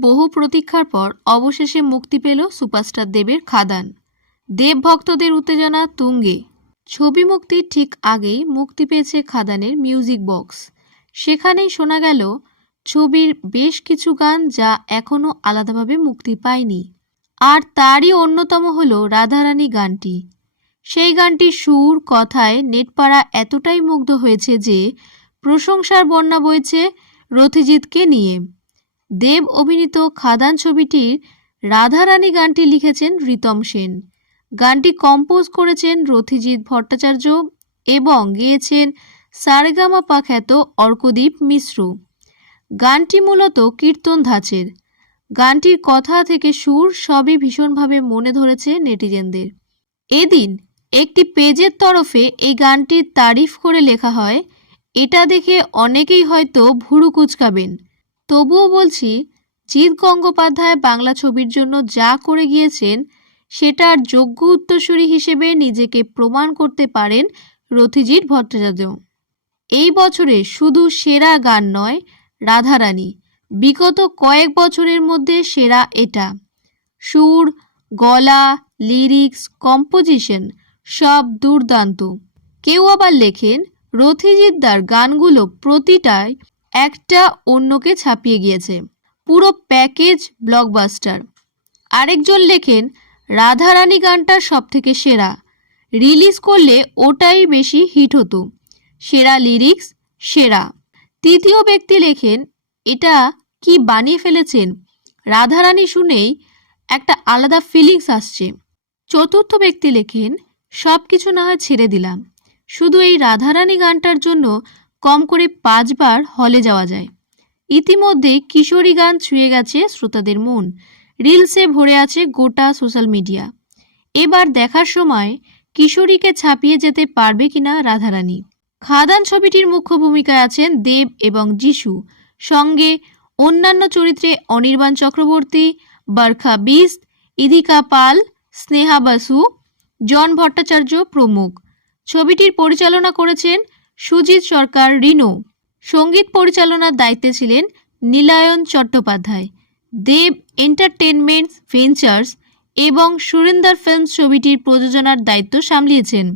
বহু প্রতীক্ষার পর অবশেষে মুক্তি পেল সুপারস্টার দেবের খাদান। দেব ভক্তদের উত্তেজনা তুঙ্গে। ছবি মুক্তির ঠিক আগেই মুক্তি পেয়েছে খাদানের মিউজিক বক্স। সেখানেই শোনা গেল, ছবির বেশ কিছু গান যা এখনও আলাদাভাবে মুক্তি পায়নি। আর তারই অন্যতম হলো রাধারানী গানটি। সেই গানটির সুর, কথায় নেটপাড়া এতটাই মুগ্ধ হয়েছে যে প্রশংসার বন্যা বইছে রথিজিৎকে নিয়ে। দেব অভিনীত খাদান ছবিটির রাধারানী গানটি লিখেছেন রিতম সেন। গানটি কম্পোজ করেছেন রথিজিৎ ভট্টাচার্য এবং গেয়েছেন সারেগামা পাখ্যাত অর্কদীপ মিশ্র। গানটি মূলত কীর্তন ধাঁচের। গানটির কথা থেকে সুর সবই ভীষণভাবে মনে ধরেছে নেটিজেনদের। এদিন একটি পেজের তরফে এই গানটির তারিফ করে লেখা হয়, এটা দেখে অনেকেই হয়তো ভুরু কুচকাবেন। তবুও বলছি, জিৎ গঙ্গোপাধ্যায় বাংলা ছবির জন্য যা করে গিয়েছেন, সেটার যোগ্য উত্তরসূরি হিসেবে নিজেকে প্রমাণ করতে পারেন রথিজিৎ ভট্টাচার্য। এই বছরে শুধু সেরা গান নয়, রাধারানী, বিগত কয়েক বছরের মধ্যে সেরা এটা। সুর, গলা, লিরিক্স, কম্পোজিশন সব দুর্দান্ত। কেউ আবার লেখেন রথিজিৎদার গানগুলো প্রতিটাই একটা অন্যকে ছাপিয়ে গিয়েছে। পুরো প্যাকেজ ব্লকবাস্টার। আরেকজন লেখেন, রাধারানী গানটা সব থেকে সেরা। রিলিজ করলে ওটাই বেশি হিট হতো। সেরা লিরিক্স, সেরা। তৃতীয় ব্যক্তি লেখেন, এটা কি বানিয়ে ফেলেছেন? রাধারানী শুনেই একটা আলাদা ফিলিংস আসছে। চতুর্থ ব্যক্তি লেখেন সব কিছু না হয় ছেড়ে দিলাম। শুধু এই রাধারানী গানটার জন্য কম করে পাঁচবার হলে যাওয়া যায়। ইতিমধ্যে কিশোরী গান ছুঁয়ে গেছে শ্রোতাদের মন। রিলসে ভরে আছে গোটা সোশ্যাল মিডিয়া। এবার দেখার সময় কিশোরীকে ছাপিয়ে যেতে পারবে কিনা রাধারানী। খাদান ছবিটির মুখ্য ভূমিকায় আছেন দেব এবং যিশু। সঙ্গে অন্যান্য চরিত্রে অনির্বাণ চক্রবর্তী, বরখা বিস্ত ইদিকা পাল, স্নেহা বাসু, জন ভট্টাচার্য প্রমুখ। ছবিটির পরিচালনা করেছেন সুজিত সরকার, রিনু। সংগীত পরিচালনার দায়িত্বে ছিলেন নীলায়ন চট্টোপাধ্যায়, দেব এন্টারটেনমেন্টস ভেঞ্চার্স এবং সুরেন্দর ফিল্মস ছবিটির প্রযোজনার দায়িত্ব সামলিয়েছেন।